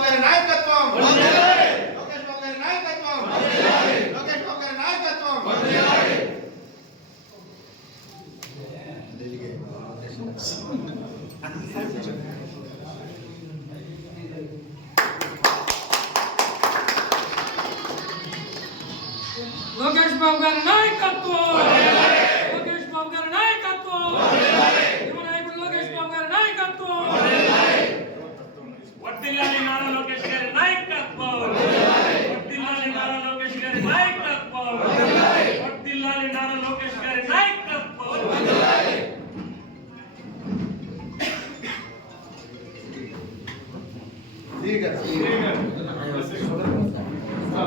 Babu గారి నాయకత్వం లోకేష్ బాబు గారి నాయకత్వం లోకేష్ బాబు గారి నాయకత్వం లోకేష్ బాబు గారి నాయకత్వం లోకేష్ బాబు గారి నాయకత్వం యువ నాయకుడు లోకేష్ బాబు గారి నాయకత్వం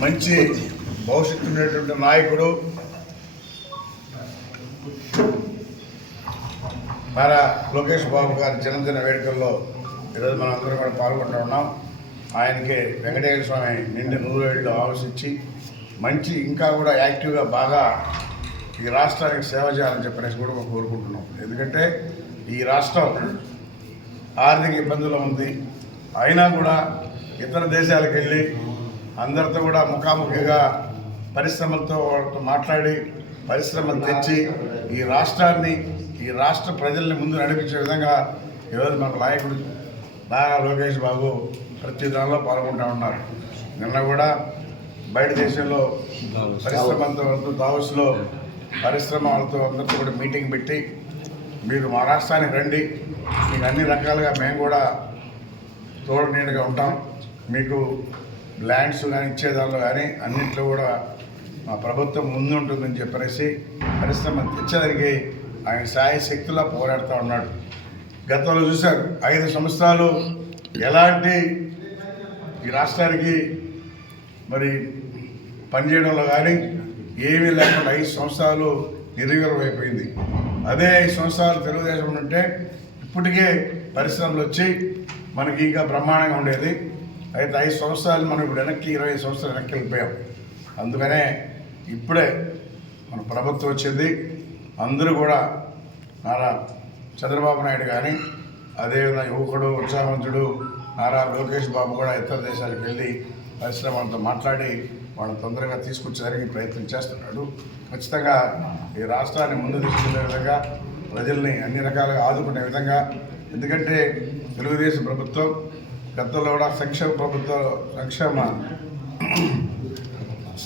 మంచి భవిష్యత్తు ఉన్నటువంటి నాయకుడు మన లోకేష్ బాబు గారి జన్మదిన వేడుకల్లో ఈరోజు మనం అందరం కూడా పాల్గొంటూ ఉన్నాం. ఆయనకి వెంకటేశ్వర స్వామి నిండి నూరేళ్ళు ఆలోచించి మంచి ఇంకా కూడా యాక్టివ్గా బాగా ఈ రాష్ట్రానికి సేవ చేయాలని చెప్పనేసి కూడా మేము కోరుకుంటున్నాం. ఎందుకంటే ఈ రాష్ట్రం ఆర్థిక ఇబ్బందులు ఉంది. అయినా కూడా ఇతర దేశాలకు వెళ్ళి అందరితో కూడా ముఖాముఖిగా పరిశ్రమలతో మాట్లాడి పరిశ్రమలు తెచ్చి ఈ రాష్ట్రాన్ని ఈ రాష్ట్ర ప్రజల్ని ముందు నడిపించే విధంగా ఈరోజు మాకు నాయకుడు నారా లోకేష్ బాబు ప్రతి దానిలో పాల్గొంటూ ఉన్నారు. నిన్న కూడా బయట దేశంలో పరిశ్రమలతో దావోస్లో పరిశ్రమ వాళ్ళతో అందరితో కూడా మీటింగ్ పెట్టి మీరు మా రాష్ట్రానికి రండి. మీకు అన్ని రకాలుగా మేము కూడా తోడనీడగా ఉంటాం. మీకు ల్యాండ్స్ కానీ ఇచ్చేదానిలో కానీ అన్నింటిలో కూడా మా ప్రభుత్వం ముందు ఉంటుందని పరిశ్రమ తెచ్చేదానికి ఆయన సాయ శక్తిలా పోరాడుతూ ఉన్నాడు. గతంలో చూశారు ఐదు సంవత్సరాలు ఎలాంటి ఈ రాష్ట్రానికి మరి పనిచేయడంలో కానీ ఏమీ లేకుండా ఐదు సంవత్సరాలు నిర్వీర్యం అయిపోయింది. అదే ఐదు సంవత్సరాలు తెలుగుదేశం ఉంటే ఇప్పటికే పరిశ్రమలు వచ్చి మనకి ఇంకా బ్రహ్మాండంగా ఉండేది. అయితే ఐదు సంవత్సరాలు మనం ఇప్పుడు వెనక్కి ఇరవై సంవత్సరాలు వెనక్కి వెళ్ళిపోయాం. అందుకనే ఇప్పుడే మన ప్రభుత్వం వచ్చింది. అందరూ కూడా నారా చంద్రబాబు నాయుడు కానీ అదేవిధంగా యువకుడు ఉత్సాహవంతుడు నారా లోకేష్ బాబు కూడా ఇతర దేశాలకు వెళ్ళి పరిశ్రమలతో మాట్లాడి వాళ్ళని తొందరగా తీసుకొచ్చేదానికి ప్రయత్నం చేస్తున్నాడు. ఖచ్చితంగా ఈ రాష్ట్రాన్ని ముందు తీసుకునే విధంగా ప్రజల్ని అన్ని రకాలుగా ఆదుకునే విధంగా ఎందుకంటే తెలుగుదేశం ప్రభుత్వం గతంలో కూడా సంక్షేమ ప్రభుత్వ సంక్షేమ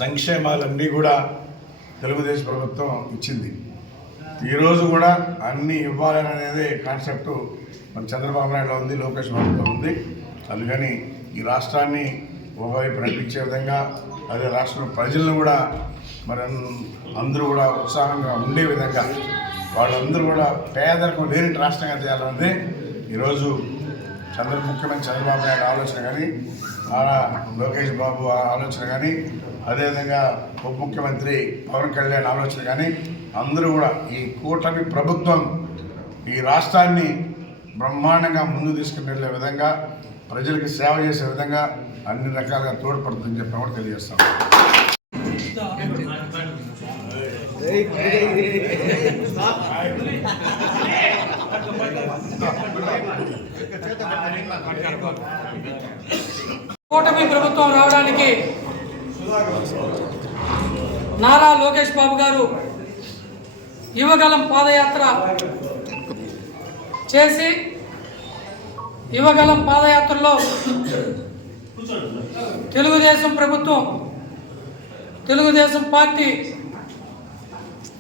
సంక్షేమాలన్నీ కూడా తెలుగుదేశం ప్రభుత్వం ఇచ్చింది. ఈరోజు కూడా అన్నీ ఇవ్వాలని అనేది కాన్సెప్ట్ మన చంద్రబాబు నాయుడులో ఉంది లోకేష్ బాబులో ఉంది. అందుకని ఈ రాష్ట్రాన్ని ఒకవైపు నడిపించే విధంగా అదే రాష్ట్ర ప్రజలను కూడా మరి అందరూ కూడా ఉత్సాహంగా ఉండే విధంగా వాళ్ళందరూ కూడా పేదరికం లేని రాష్ట్రంగా చేయాలన్నది ఈరోజు చంద్ర ముఖ్యమంత్రి చంద్రబాబు నాయుడు ఆలోచన కానీ లోకేష్ బాబు ఆలోచన కానీ అదేవిధంగా ఉప ముఖ్యమంత్రి పవన్ కళ్యాణ్ ఆలోచన కానీ అందరూ కూడా ఈ కూటమి ప్రభుత్వం ఈ రాష్ట్రాన్ని బ్రహ్మాండంగా ముందు తీసుకుని వెళ్ళే విధంగా ప్రజలకు సేవ చేసే విధంగా అన్ని రకాలుగా తోడ్పడుతుందని చెప్పి కూడా తెలియజేస్తాం. కూటమి ప్రభుత్వం రావడానికి నారా లోకేష్ బాబు గారు యువగలం పాదయాత్ర చేసి యువగలం పాదయాత్రలో తెలుగుదేశం ప్రభుత్వం తెలుగుదేశం పార్టీ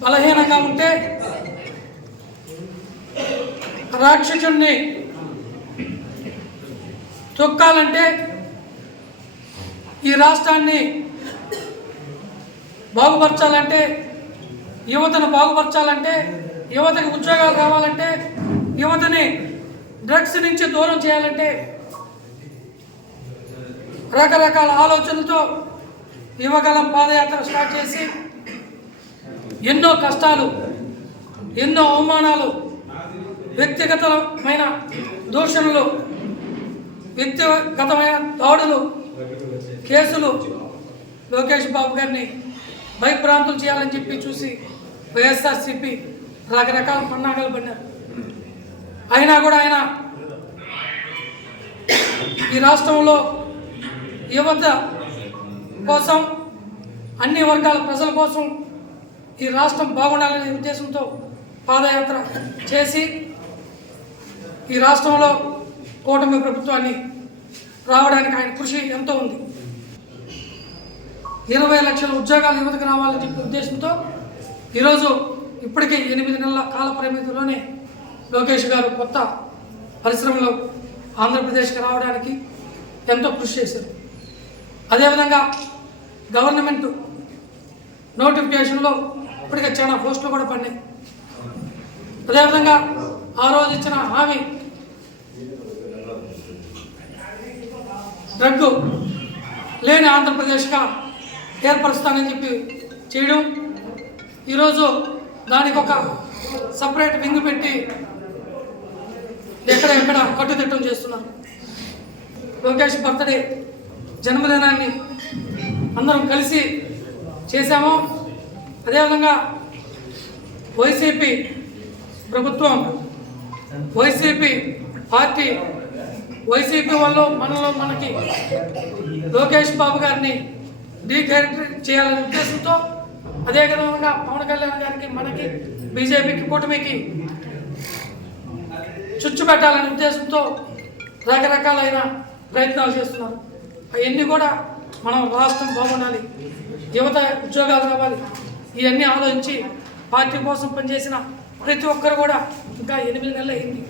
బలహీనంగా ఉంటే రాక్షసుణ్ణి తొక్కాలంటే ఈ రాష్ట్రాన్ని బాగుపరచాలంటే యువతను బాగుపరచాలంటే యువతకి ఉద్యోగాలు రావాలంటే యువతని డ్రగ్స్ నుంచి దూరం చేయాలంటే రకరకాల ఆలోచనలతో యువగలం పాదయాత్ర స్టార్ట్ చేసి ఎన్నో కష్టాలు ఎన్నో అవమానాలు వ్యక్తిగతమైన దూషణలు వ్యక్తిగతమైన దాడులు కేసులు లోకేష్ బాబు గారిని భయభ్రాంతులు చేయాలని చెప్పి చూసి వైఎస్ఆర్సీపీ రకరకాల పన్నాగాలు పడినారు. అయినా కూడా ఆయన ఈ రాష్ట్రంలో యువత కోసం అన్ని వర్గాల ప్రజల కోసం ఈ రాష్ట్రం బాగుండాలనే ఉద్దేశంతో పాదయాత్ర చేసి ఈ రాష్ట్రంలో కూటమి ప్రభుత్వాన్ని రావడానికి ఆయన కృషి ఎంతో ఉంది. ఇరవై లక్షల ఉద్యోగాలు యువతకు రావాలని చెప్పే ఉద్దేశంతో ఈరోజు ఇప్పటికే ఎనిమిది నెలల కాల పరిమితిలోనే లోకేష్ గారు కొత్త పరిశ్రమలో ఆంధ్రప్రదేశ్కి రావడానికి ఎంతో కృషి చేశారు. అదేవిధంగా గవర్నమెంట్ నోటిఫికేషన్లో ఇప్పటికే చాలా పోస్టులు కూడా పడినాయి. అదేవిధంగా ఆ రోజు ఇచ్చిన హామీ డ్రగ్ లేని ఆంధ్రప్రదేశ్గా ఏర్పరుస్తానని చెప్పి చేయడం ఈరోజు దానికి ఒక సపరేట్ వింగ్ పెట్టి ఎక్కడ కట్టుదిట్టం చేస్తున్నారు లోకేష్ బర్త్డే జన్మదినాన్ని అందరం కలిసి చేశాము. అదేవిధంగా వైసీపీ ప్రభుత్వం వైసీపీ పార్టీ వైసీపీ వాళ్ళు మనలో మనకి లోకేష్ బాబు గారిని డీక్యారెక్టర్ చేయాలనే ఉద్దేశంతో అదే విధంగా పవన్ కళ్యాణ్ గారికి మనకి బీజేపీకి కూటమికి చుచ్చు పెట్టాలనే ఉద్దేశంతో రకరకాలైన ప్రయత్నాలు చేస్తున్నారు. అవన్నీ కూడా మనం రాష్ట్రం బాగుండాలి యువత ఉద్యోగాలు రావాలి ఇవన్నీ ఆలోచించి పార్టీ కోసం పనిచేసిన ప్రతి ఒక్కరు కూడా ఇంకా ఎనిమిది నెలలు అయింది.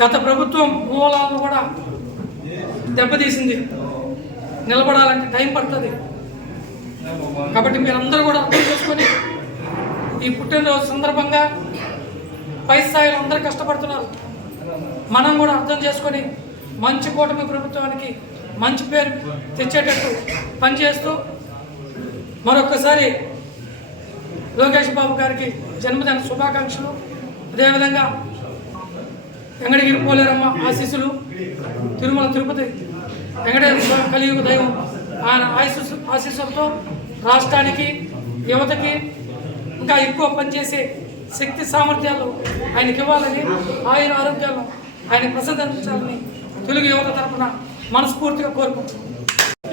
గత ప్రభుత్వం మూలాలను కూడా దెబ్బతీసింది. నిలబడాలంటే టైం పడుతుంది. కాబట్టి మీరందరూ కూడా అర్థం చేసుకొని ఈ పుట్టినరోజు సందర్భంగా పై స్థాయిలో అందరూ కష్టపడుతున్నారు. మనం కూడా అర్థం చేసుకొని మంచి కూటమి ప్రభుత్వానికి మంచి పేరు తెచ్చేటట్టు పనిచేస్తూ మరొకసారి లోకేష్ బాబు గారికి జన్మదిన శుభాకాంక్షలు. అదేవిధంగా వెంకటగిరి పోలేరమ్మ ఆశీస్సులు తిరుమల తిరుపతి వెంకటేశ్వర స్వామి కలియుగ దైవం ఆయన ఆశీస్సు ఆశీస్సులతో రాష్ట్రానికి యువతకి ఇంకా ఎక్కువ పనిచేసే శక్తి సామర్థ్యాలు ఆయనకి ఇవ్వాలని ఆయన ఆరోగ్యాలను ఆయన ప్రసాదించాలని తెలుగు యువత తరపున మనస్ఫూర్తిగా కోరుకుంటున్నాను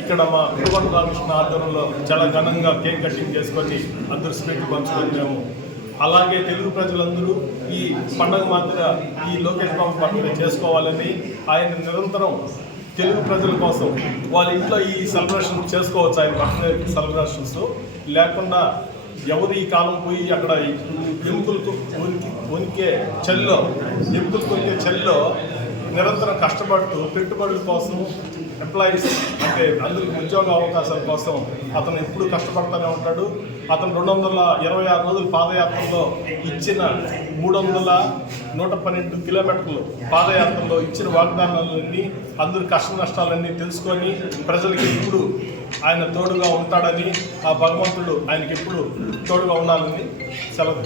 ఇక్కడ మా కుటుంబ రామకృష్ణ ఆధ్వర్యంలో చాలా ఘనంగా కేక్ కటింగ్ చేసుకొని అందరూ స్వీట్ పంచుకుంటాము అలాగే తెలుగు ప్రజలందరూ ఈ పండగ మాత్ర ఈ లోకేష్ బాబు పండుగ చేసుకోవాలని ఆయన నిరంతరం తెలుగు ప్రజల కోసం వాళ్ళ ఇంట్లో ఈ సెలబ్రేషన్ చేసుకోవచ్చు. ఆయన పండుగ సెలబ్రేషన్స్. లేకుండా ఎవరు ఈ కాలం పోయి అక్కడ ఎముకలతో వణికి వణికే చెల్లో ఎముకలతో వణికే చెల్లో నిరంతరం కష్టపడుతూ పెట్టుబడుల కోసం ఎంప్లాయీస్ అంటే అందరికి ఉద్యోగ అవకాశాల కోసం అతను ఎప్పుడు కష్టపడుతూనే ఉంటాడు. అతను రెండు వందల ఇరవై ఆరు రోజులు పాదయాత్రలో ఇచ్చిన మూడు వందల నూట పన్నెండు కిలోమీటర్లు పాదయాత్రలో ఇచ్చిన వాగ్దానాలన్నీ అందరి కష్ట నష్టాలన్నీ తెలుసుకొని ప్రజలకి ఇప్పుడు ఆయన తోడుగా ఉంటాడని ఆ భగవంతుడు ఆయనకి ఎప్పుడు తోడుగా ఉండాలని సెలవు